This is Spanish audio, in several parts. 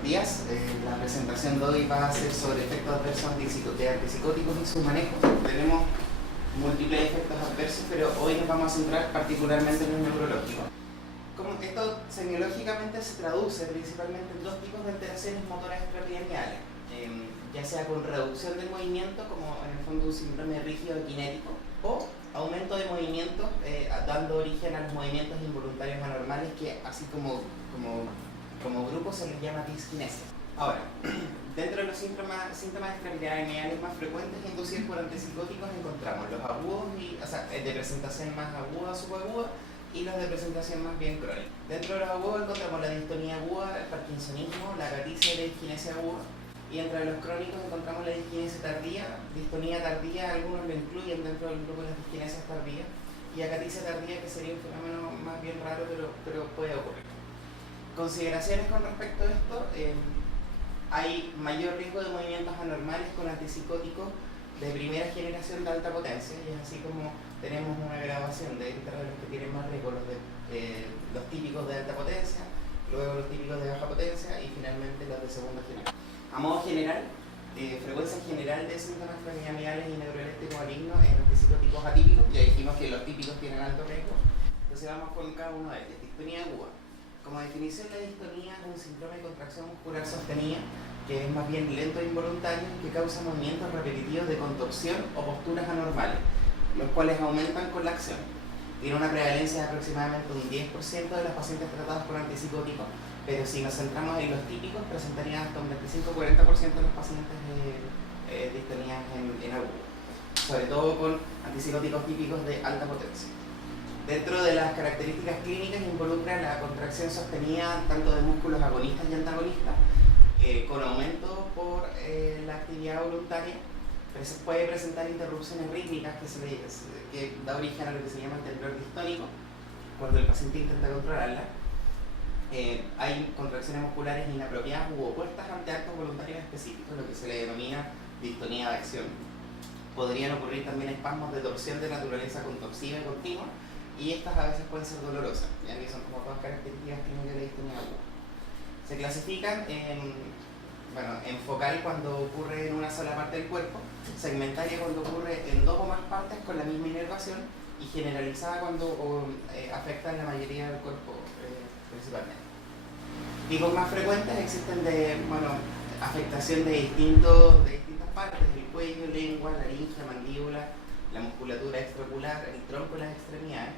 buenos días. La presentación de hoy va a ser sobre efectos adversos de antipsicóticos y su manejo. Tenemos múltiples efectos adversos, pero hoy nos vamos a centrar particularmente en el neurológico. Esto semiológicamente se traduce principalmente en dos tipos de alteraciones motoras extrapiramidales, ya sea con reducción del movimiento, como en el fondo un síndrome rígido kinético, o aumento de movimiento, dando origen a los movimientos involuntarios anormales, que así como grupo se les llama diskinesia. Ahora, dentro de los síntomas extrapiramidales más frecuentes inducidos por antipsicóticos encontramos los agudos, de presentación más aguda, subaguda, y los de presentación más bien crónica. Dentro de los agudos encontramos la distonía aguda, el parkinsonismo, la acaticia y la disquinesia aguda. Y entre los crónicos encontramos la disquinesia tardía, distonía tardía, algunos lo incluyen dentro del grupo de las disquinesias tardías, y acaticia tardía, que sería un fenómeno más bien raro, pero puede ocurrir. Consideraciones con respecto a esto: hay mayor riesgo de movimientos anormales con antipsicóticos de primera generación de alta potencia, y es así como tenemos una graduación de entre los que tienen más riesgo, los típicos de alta potencia, luego los típicos de baja potencia y finalmente los de segunda generación. A modo general, frecuencia general de síntomas extrapiramidales y neuroeléctricos malignos en antipsicóticos atípicos. Ya dijimos que los típicos tienen alto riesgo, entonces vamos con cada uno de ellos. Distonía aguda. Como definición, la distonía es un síndrome de contracción muscular sostenida, que es más bien lento e involuntario, y que causa movimientos repetitivos de contorsión o posturas anormales, los cuales aumentan con la acción. Tiene una prevalencia de aproximadamente un 10% de los pacientes tratados por antipsicóticos, pero si nos centramos en los típicos, presentarían hasta un 25-40% de los pacientes de distonías en agudo, sobre todo con antipsicóticos típicos de alta potencia. Dentro de las características clínicas involucra la contracción sostenida tanto de músculos agonistas y antagonistas, con aumento por la actividad voluntaria. Puede presentar interrupciones rítmicas que da origen a lo que se llama el temblor distónico, cuando el paciente intenta controlarla. Hay contracciones musculares inapropiadas u opuestas ante actos voluntarios específicos, lo que se le denomina distonía de acción. Podrían ocurrir también espasmos de torsión de naturaleza contorsiva y continua, y estas a veces pueden ser dolorosas, ya que son como todas características clínicas de la distonía aguda. Se clasifican en focal cuando ocurre en una sola parte del cuerpo, segmentaria cuando ocurre en dos o más partes con la misma inervación, y generalizada cuando afecta en la mayoría del cuerpo principalmente. Tipos más frecuentes existen de afectación de distintas partes, el cuello, lengua, laringe, mandíbula, la musculatura extraocular, el tronco y las extremidades,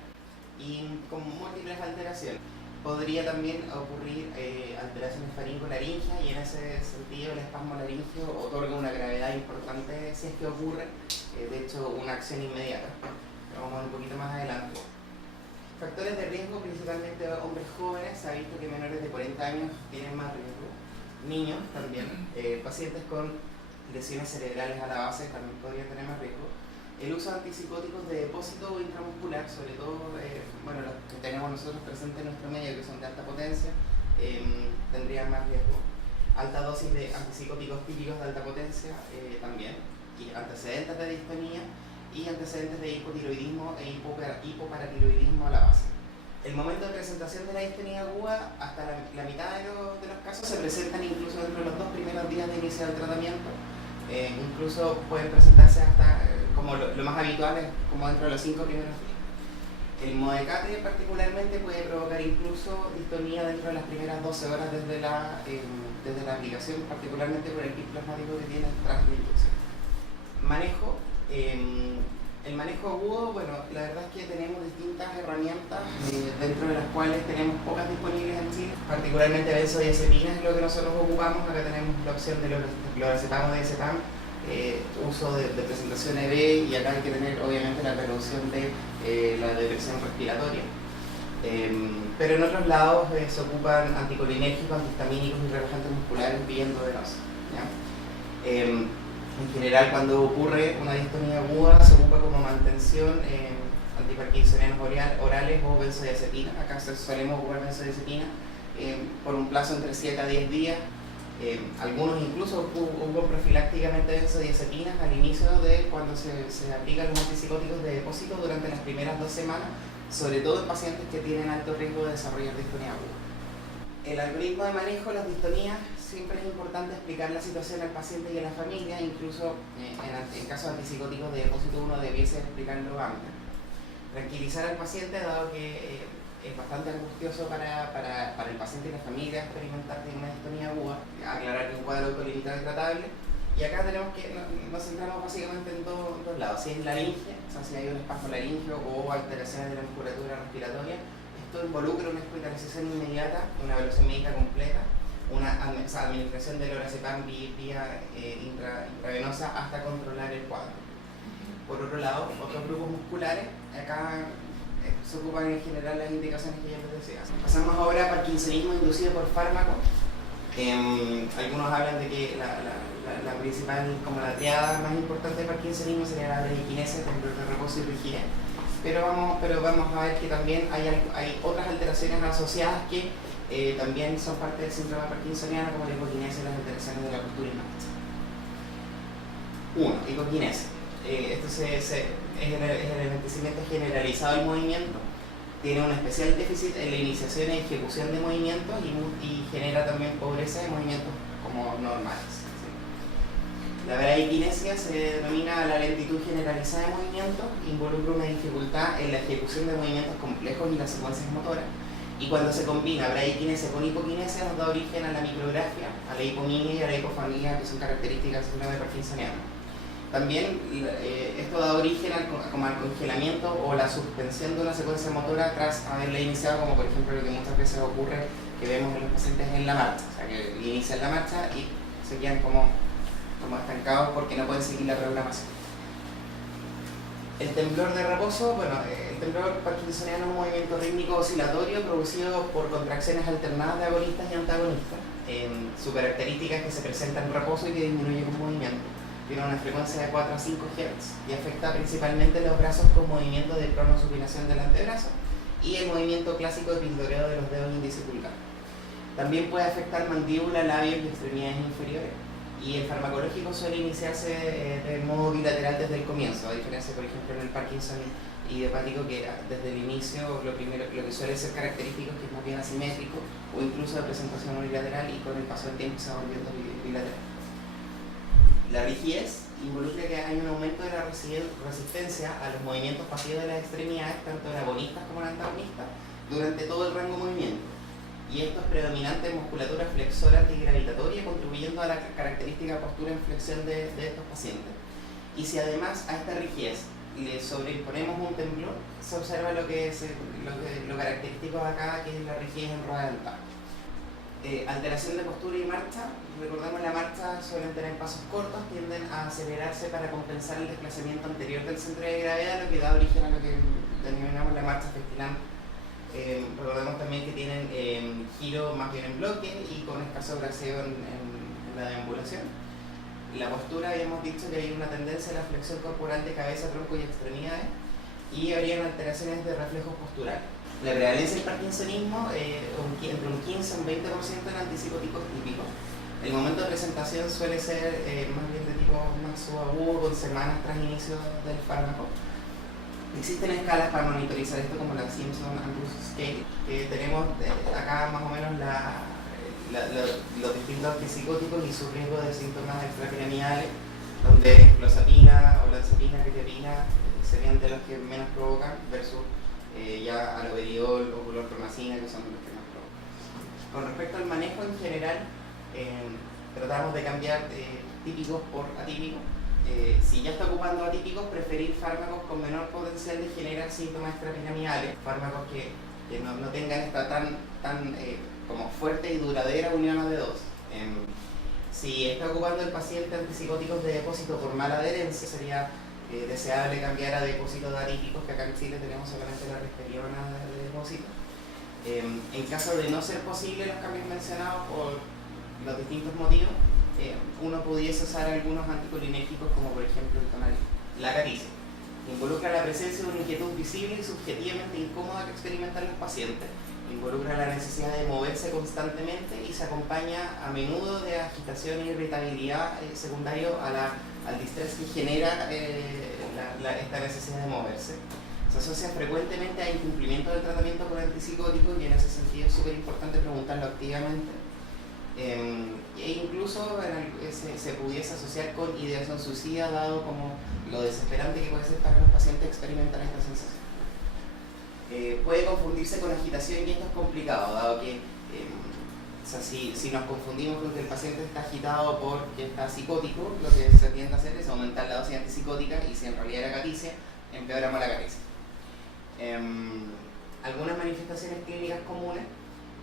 y con múltiples alteraciones. Podría también ocurrir alteraciones faringo-laringia, y en ese sentido el espasmo laringio otorga una gravedad importante si es que ocurre, de hecho una acción inmediata. Vamos a ver un poquito más adelante. Factores de riesgo, principalmente hombres jóvenes. Se ha visto que menores de 40 años tienen más riesgo. Niños también. Pacientes con lesiones cerebrales a la base también podrían tener más riesgo. El uso de antipsicóticos de depósito o intramuscular, sobre todo los que tenemos nosotros presentes en nuestro medio, que son de alta potencia, tendrían más riesgo. Alta dosis de antipsicóticos típicos de alta potencia también, y antecedentes de distonía y antecedentes de hipotiroidismo e hipoparatiroidismo a la base. El momento de presentación de la distonía aguda, hasta la mitad de los casos se presentan incluso dentro de los 2 primeros días de inicio del tratamiento. Incluso pueden presentarse hasta, como lo más habitual es como dentro de los 5 primeros días. El modecate particularmente puede provocar incluso distonía dentro de las primeras 12 horas desde la aplicación, particularmente por el pic plasmático que tiene tras la inyección. Manejo. El manejo agudo, la verdad es que tenemos distintas herramientas, dentro de las cuales tenemos pocas disponibles en Chile, particularmente benzodiazepinas es lo que nosotros ocupamos. Acá tenemos la opción de lorazepam o diazepam, uso de presentación EB, y acá hay que tener obviamente la precaución de la depresión respiratoria. Pero en otros lados se ocupan anticolinérgicos, antihistamínicos y relajantes musculares vía endovenosa. En general, cuando ocurre una distonía aguda, se ocupa como mantención antiparkinsonianos orales o benzodiazepinas. Acá solemos ocupar benzodiazepinas por un plazo entre 7 a 10 días. Algunos incluso ocupan profilácticamente benzodiazepinas al inicio de cuando se aplican los antipsicóticos de depósito durante las primeras 2 semanas, sobre todo en pacientes que tienen alto riesgo de desarrollar distonía aguda. El algoritmo de manejo de las distonías siempre es importante explicar la situación al paciente y a la familia, incluso en casos antipsicóticos de depósito uno debiese explicarlo antes. Tranquilizar al paciente, dado que es bastante angustioso para el paciente y la familia experimentar una distonía aguda, aclarar que es un cuadro autolimitado y tratable. Y acá tenemos que nos centramos básicamente en dos lados. Si es laringe, o sea, si hay un espasmo laringeo o alteraciones de la musculatura respiratoria, esto involucra una hospitalización inmediata, una evaluación médica completa, una administración de lorazepam vía intravenosa hasta controlar el cuadro. Por otro lado, otros grupos musculares, acá se ocupan en general las indicaciones que ya les decía. Pasamos ahora a parkinsonismo inducido por fármaco. Algunos hablan de que la principal, como la triada más importante de parkinsonismo sería la bradykinesia, temblor de reposo y rigidez. Pero vamos a ver que también hay otras alteraciones asociadas que también son parte del síndrome parkinsoniano, como la hipoquinesia y las alteraciones de la postura y marcha. 1. Hipoquinesia. Esto es el enlentecimiento generalizado del movimiento, tiene un especial déficit en la iniciación y ejecución de movimientos y genera también pobreza de movimientos como normales. ¿Sí? La bradykinesia se denomina la lentitud generalizada de movimientos, involucra una dificultad en la ejecución de movimientos complejos y las secuencias motoras, y cuando se combina bradykinesia con hipoquinesia nos da origen a la micrografia, a la hipominia y a la hipofanía, que son características del síndrome parkinsoniano. También esto da origen al congelamiento o la suspensión de una secuencia motora tras haberla iniciado, como por ejemplo lo que muchas veces ocurre que vemos en los pacientes en la marcha, o sea que inician la marcha y se quedan como estancados porque no pueden seguir la programación. El temblor de reposo, bueno, el temblor parkinsoniano es un movimiento rítmico oscilatorio producido por contracciones alternadas de agonistas y antagonistas. Su característica es que se presenta en reposo y que disminuye con movimiento. Tiene una frecuencia de 4 a 5 Hz y afecta principalmente los brazos con movimiento de cronosupinación del antebrazo y el movimiento clásico de pildoreo de los dedos índice y pulgar. También puede afectar mandíbula, labios y extremidades inferiores, y el farmacológico suele iniciarse de modo bilateral desde el comienzo, a diferencia por ejemplo en el Parkinson idiopático, que desde el inicio lo que suele ser característico es que es más bien asimétrico o incluso de presentación unilateral, y con el paso del tiempo se va volviendo bilateral. La rigidez involucra que hay un aumento de la resistencia a los movimientos pasivos de las extremidades, tanto en agonistas como en antagonistas, durante todo el rango de movimiento. Y esto es predominante en musculatura flexora antigravitatoria, contribuyendo a la característica postura en flexión de estos pacientes. Y si además a esta rigidez le sobreimponemos un temblor, se observa lo característico de acá, que es la rigidez en rueda dentada. Alteración de postura y marcha. Recordemos, la marcha suelen tener pasos cortos, tienden a acelerarse para compensar el desplazamiento anterior del centro de gravedad, lo que da origen a lo que denominamos la marcha festival. Recordemos también que tienen giro más bien en bloque y con escaso braceo en la deambulación. La postura, habíamos dicho que hay una tendencia a la flexión corporal de cabeza, tronco y extremidades, y habrían alteraciones de reflejos posturales. La prevalencia del parkinsonismo, entre un 15 y un 20% en antipsicóticos típicos. El momento de presentación suele ser más bien de tipo más subagudo, con semanas tras inicio del fármaco. Existen escalas para monitorizar esto, como la Simpson-Andrews Scale, que tenemos acá más o menos los distintos antipsicóticos y su riesgo de síntomas extrapiramidales, donde clozapina o olanzapina, quetiapina serían de los que menos provocan, versus ya alobediol o clorpromazina, que son los que más provocan. Con respecto al manejo en general, tratamos de cambiar típicos por atípicos. Si ya está ocupando atípicos, preferir fármacos con menor potencial de generar síntomas extrapiramidales, fármacos que no tengan esta tan como fuerte y duradera unión a D2. Si está ocupando el paciente antipsicóticos de depósito por mala adherencia, sería deseable cambiar a depósitos de atípicos, que acá en Chile tenemos solamente la risperidona de depósito. En caso de no ser posible los cambios mencionados por los distintos motivos, uno pudiese usar algunos anticolinérgicos, como por ejemplo el tonal. La caricia involucra la presencia de una inquietud visible y subjetivamente incómoda que experimentan los pacientes. Involucra la necesidad de moverse constantemente y se acompaña a menudo de agitación e irritabilidad secundario al distrés que genera esta necesidad de moverse. Se asocia frecuentemente a incumplimiento del tratamiento con antipsicóticos, y en ese sentido es súper importante preguntarlo activamente. E incluso se pudiese asociar con ideación suicida, dado como lo desesperante que puede ser para los pacientes experimentar esta sensación. Puede confundirse con agitación, y esto es complicado, dado que o sea, si nos confundimos con que el paciente está agitado porque está psicótico, lo que se tiende a hacer es aumentar la dosis antipsicótica, y si en realidad era caticia, empeoramos la caticia. Algunas manifestaciones clínicas comunes: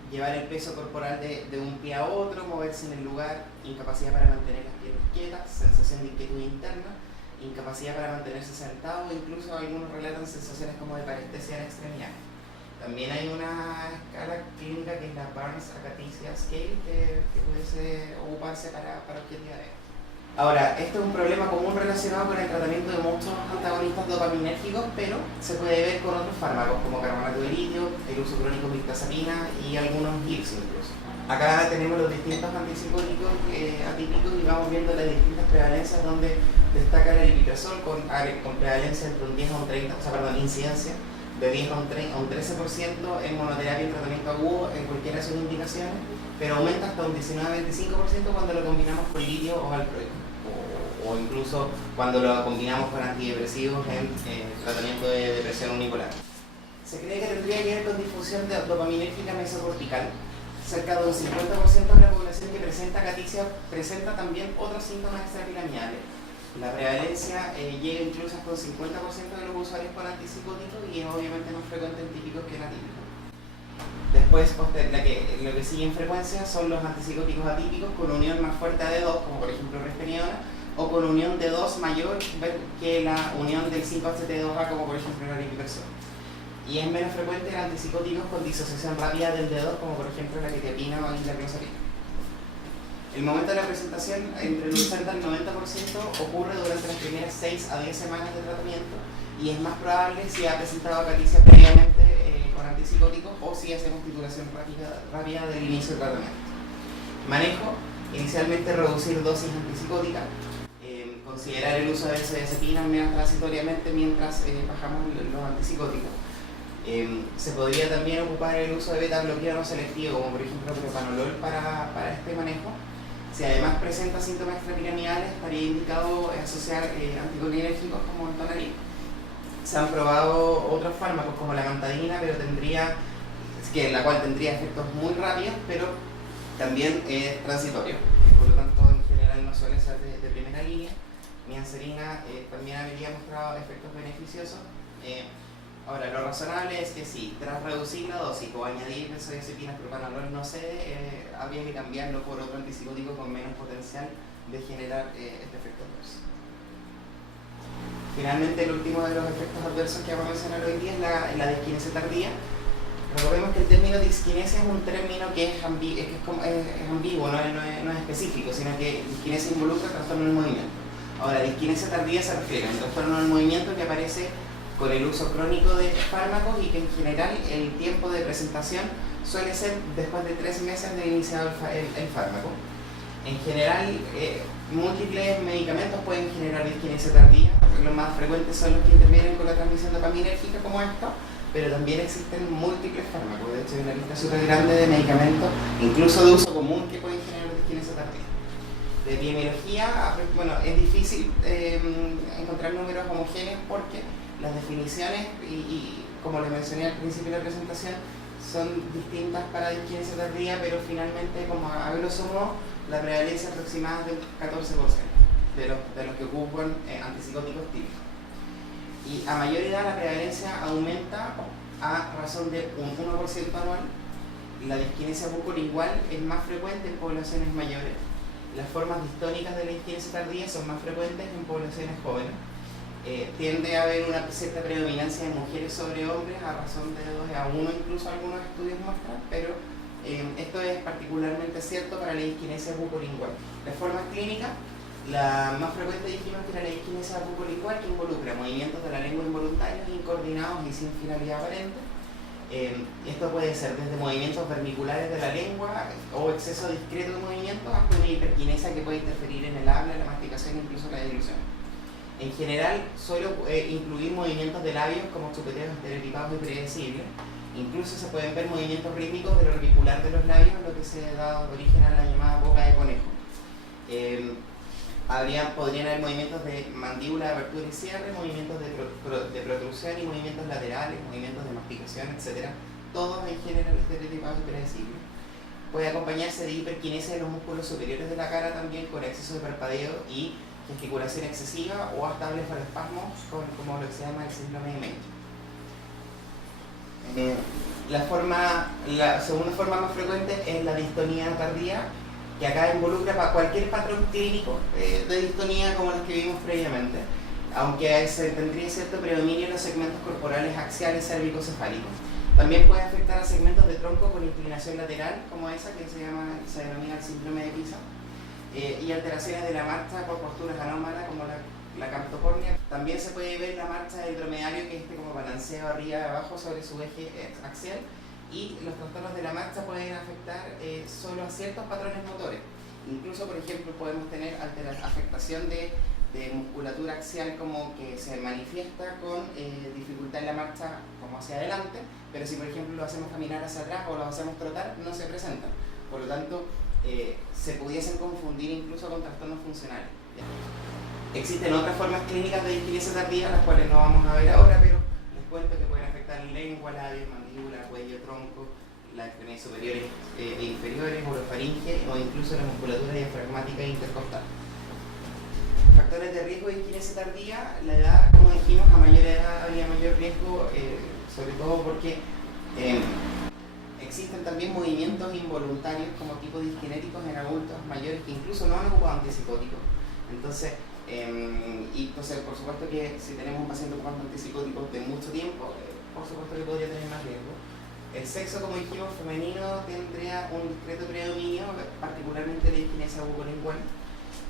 llevar el peso corporal de un pie a otro, moverse en el lugar, incapacidad para mantener las piernas quietas, sensación de inquietud interna, incapacidad para mantenerse sentado, incluso algunos relatan sensaciones como de parestesia en extremidades. También hay una escala clínica que es la Burns Akathisia Scale que pudiese ocuparse para objetivos. Ahora, esto es un problema común relacionado con el tratamiento de muchos antagonistas dopaminérgicos, pero se puede ver con otros fármacos como carbonato de litio, el uso crónico de mirtazapina y algunos GLPs incluso. Acá tenemos los distintos antipsicóticos atípicos y vamos viendo las distintas prevalencias, donde destaca el aripiprazol con prevalencia entre un 10 a un 30, incidencia de 10 a un 13% en monoterapia en tratamiento agudo en cualquiera de sus indicaciones, pero aumenta hasta un 19 a 25% cuando lo combinamos con litio o valproico, o incluso cuando lo combinamos con antidepresivos en tratamiento de depresión unipolar. Se cree que tendría que ver con difusión de dopaminérgica mesocortical. Cerca de un 50% de la población que presenta caticia presenta también otros síntomas extrapiramidales. La prevalencia llega incluso hasta un 50% de los usuarios con antipsicóticos, y es obviamente más frecuente en típicos que en atípicos. Después, lo que sigue en frecuencia son los antipsicóticos atípicos con unión más fuerte a D2, como por ejemplo risperidona, o con unión D2 mayor que la unión del 5-HT2A, como por ejemplo el aripiprazol. Y es menos frecuente en antipsicóticos con disociación rápida del D2, como por ejemplo la quetiapina o la clozapina. El momento de la presentación, entre el 80 al 90%, ocurre durante las primeras 6 a 10 semanas de tratamiento, y es más probable si ha presentado caticia previamente con antipsicóticos o si hacemos titulación rápida del inicio del tratamiento. Manejo: inicialmente reducir dosis antipsicótica, considerar el uso de benzodiazepina menos transitoriamente mientras bajamos los antipsicóticos. Se podría también ocupar el uso de beta bloqueador no selectivo, como por ejemplo propanolol para este manejo. Si además presenta síntomas extrapiramidales, estaría indicado asociar anticolinérgicos como el Tonaril. Se han probado otros fármacos como la mantadina, la cual tendría efectos muy rápidos, pero también es transitorio, por lo tanto en general no suele ser de primera línea. Mianserina también habría mostrado efectos beneficiosos. Ahora, lo razonable es que si tras reducir la dosis o añadir benzodiazepina, propanolol no cede, habría que cambiarlo por otro antipsicótico con menos potencial de generar este efecto adverso. Finalmente, el último de los efectos adversos que vamos a mencionar hoy día es la disquinesia tardía. Recordemos que el término disquinesia es un término que es ambiguo, no es específico, sino que disquinesia involucra trastorno del movimiento. Ahora, disquinesia tardía se refiere a un trastorno del movimiento que aparece con el uso crónico de fármacos, y que en general el tiempo de presentación suele ser después de 3 meses de iniciado el fármaco. En general, múltiples medicamentos pueden generar disquinesia tardía. Los más frecuentes son los que intervienen con la transmisión dopaminérgica, como esto, pero también existen múltiples fármacos. De hecho, hay una lista súper grande de medicamentos, incluso de uso común, que pueden generar disquinesia tardía. De epidemiología, es difícil encontrar números homogéneos, porque las definiciones, y como les mencioné al principio de la presentación, son distintas para disquinesia tardía, pero finalmente, como a grosso modo, la prevalencia aproximada es del 14% de los que ocupan antipsicóticos típicos. Y a mayor edad la prevalencia aumenta a razón de un 1% anual. La disquinesia bucolingual es más frecuente en poblaciones mayores. Las formas distónicas de la disquinesia tardía son más frecuentes en poblaciones jóvenes. Tiende a haber una cierta predominancia de mujeres sobre hombres a razón de 2 a 1, incluso algunos estudios muestran, pero esto es particularmente cierto para la disquinesia bucolingual. Las formas clínicas, la más frecuente dijimos que era la disquinesia bucolingual, que involucra movimientos de la lengua involuntarios, incoordinados y sin finalidad aparente. Esto puede ser desde movimientos vermiculares de la lengua o exceso discreto de movimientos, hasta una hiperquinesia que puede interferir en el habla, la masticación e incluso la deglución. En general suele incluir movimientos de labios como chupeteos estereotipados y predecibles, Incluso se pueden ver movimientos rítmicos del orbicular de los labios, lo que se da origen a la llamada boca de conejo. Podrían haber movimientos de mandíbula de apertura y cierre, movimientos de protrusión y movimientos laterales, movimientos de masticación, etc. Todos en general estereotipados y predecibles. Puede acompañarse de hiperquinesia de los músculos superiores de la cara también, con exceso de parpadeo y gesticulación excesiva o hasta blefaroespasmos, como lo que se llama el síndrome de Menke. La segunda forma más frecuente es la distonía tardía, que acá involucra para cualquier patrón clínico de distonía como los que vimos previamente, aunque se tendría cierto predominio en los segmentos corporales axiales cérvico-cefálicos. También puede afectar a segmentos de tronco con inclinación lateral, como esa que se denomina el síndrome de Pisa, y alteraciones de la marcha por posturas anómalas como la camptocornia. También se puede ver la marcha del dromedario, que es como balanceo arriba y abajo sobre su eje axial, y los trastornos de la marcha pueden afectar solo a ciertos patrones motores. Incluso, por ejemplo, podemos tener afectación de musculatura axial como que se manifiesta con dificultad en la marcha como hacia adelante, pero si por ejemplo lo hacemos caminar hacia atrás o lo hacemos trotar, no se presentan. Por lo tanto, se pudiesen confundir incluso con trastornos funcionales. Existen otras formas clínicas de disquinesia tardía, las cuales no vamos a ver ahora, pero les cuento que pueden afectar lengua, labios, mandíbula, cuello, tronco, las extremidades superiores e inferiores, orofaringe o incluso la musculatura diafragmática e intercostal. Factores de riesgo de disquinesia tardía: la edad, como dijimos, a mayor edad habría mayor riesgo, sobre todo porque existen también movimientos involuntarios como tipo disquinéticos en adultos mayores que incluso no han ocupado antipsicóticos. Entonces, por supuesto que si tenemos un paciente ocupando antipsicóticos de mucho tiempo, por supuesto que podría tener más riesgo. El sexo, como dijimos, femenino tendría un discreto predominio, particularmente la disquinesia bucolingual.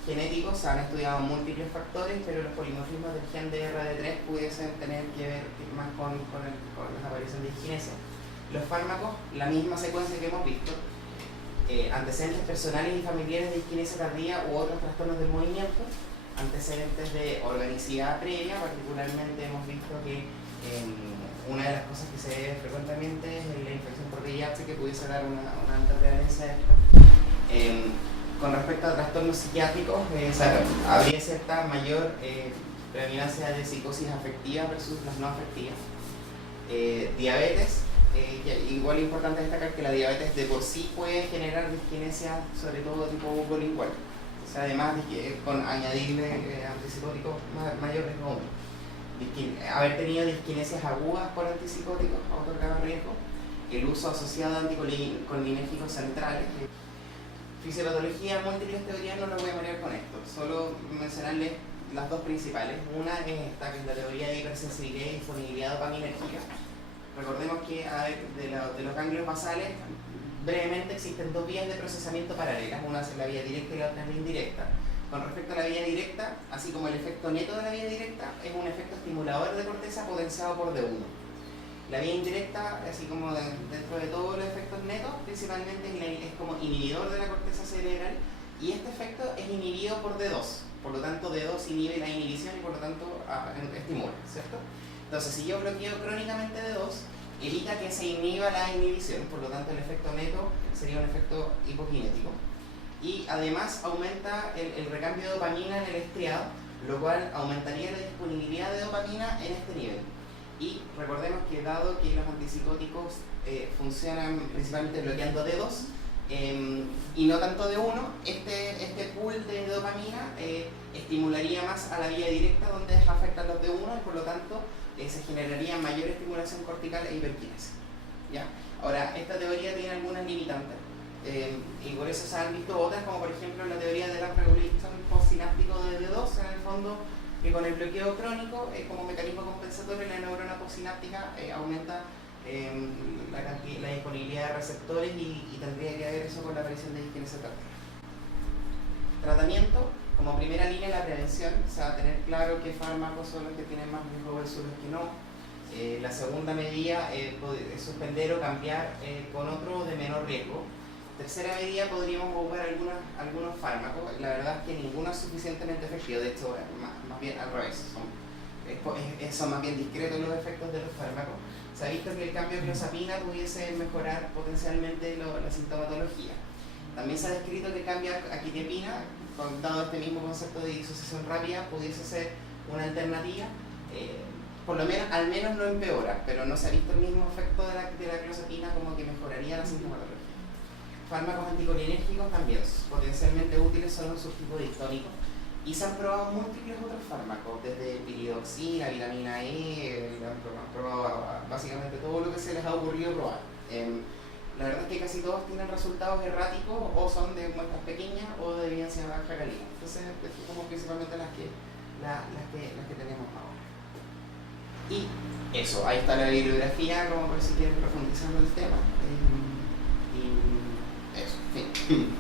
Genéticos, se han estudiado múltiples factores, pero los polimorfismos del gen DRD3 pudiesen tener que ver más con la aparición de disquinesia. Los fármacos, la misma secuencia que hemos visto. Antecedentes personales y familiares de disquinesia tardía u otros trastornos del movimiento. Antecedentes de organicidad previa, particularmente hemos visto que una de las cosas que se ve frecuentemente es la infección por VIH, que pudiese dar una alta prevalencia de esto. Con respecto a trastornos psiquiátricos, habría cierta mayor predominancia de psicosis afectiva versus las no afectivas. Diabetes, igual es importante destacar que la diabetes de por sí puede generar disquinesia, sobre todo de tipo bucolingual. O sea, además con añadirle antipsicóticos mayor riesgo. Haber tenido disquinesias agudas por antipsicóticos otorgaba riesgo. El uso asociado a anticolinérgicos centrales. Fisiopatología, múltiples teorías, no lo voy a marear con esto, solo mencionarles las dos principales. Una es esta, que es la teoría de hipersensibilidad y disponibilidad dopaminérgica. Recordemos que de los ganglios basales, brevemente existen dos vías de procesamiento paralelas, una es la vía directa y la otra es la indirecta. Con respecto a la vía directa, así como el efecto neto de la vía directa, es un efecto estimulador de corteza potenciado por D1. La vía indirecta, así como dentro de todos los efectos netos, principalmente es como inhibidor de la corteza cerebral, y este efecto es inhibido por D2. Por lo tanto, D2 inhibe la inhibición y por lo tanto estimula, ¿cierto? Entonces, si yo bloqueo crónicamente D2, evita que se inhiba la inhibición, por lo tanto el efecto neto sería un efecto hipokinético. Y además aumenta el recambio de dopamina en el estriado, lo cual aumentaría la disponibilidad de dopamina en este nivel. Y recordemos que dado que los antipsicóticos funcionan principalmente bloqueando D2 y no tanto D1, este pool de dopamina estimularía más a la vía directa, donde afectan los D1 y por lo tanto se generaría mayor estimulación cortical e hiperquinesia. ¿Ya? Ahora, esta teoría tiene algunas limitantes y por eso se han visto otras, como por ejemplo la teoría del upregulation postsináptico de D2, en el fondo, que con el bloqueo crónico, como mecanismo compensatorio, la neurona postsináptica aumenta la disponibilidad de receptores y tendría que ver eso con la aparición de disquinesia tardía. Tratamiento: como primera línea, la prevención. Se va a tener claro qué fármacos son los que tienen más riesgo versus los que no. La segunda medida es suspender o cambiar con otro de menor riesgo. Tercera medida, podríamos ocupar algunos fármacos. La verdad es que ninguno es suficientemente efectivo, de hecho, más bien al revés. son más bien discretos los efectos de los fármacos. Se ha visto que el cambio de clozapina pudiese mejorar potencialmente la sintomatología. También se ha descrito que el cambio a quetiapina, dado este mismo concepto de disociación rápida, pudiese ser una alternativa. Por lo menos, al menos no empeora, pero no se ha visto el mismo efecto de la clozapina como que mejoraría la sintomatología. Fármacos anticolinérgicos también potencialmente útiles, son un subtipo distónico. Y se han probado múltiples otros fármacos, desde piridoxina, vitamina E, han probado básicamente todo lo que se les ha ocurrido probar. La verdad es que casi todos tienen resultados erráticos o son de muestras pequeñas o de evidencia baja calidad. Entonces, estas son principalmente las que tenemos ahora. Y eso, ahí está la bibliografía, como por si quieren profundizar en el tema. Y eso, fin.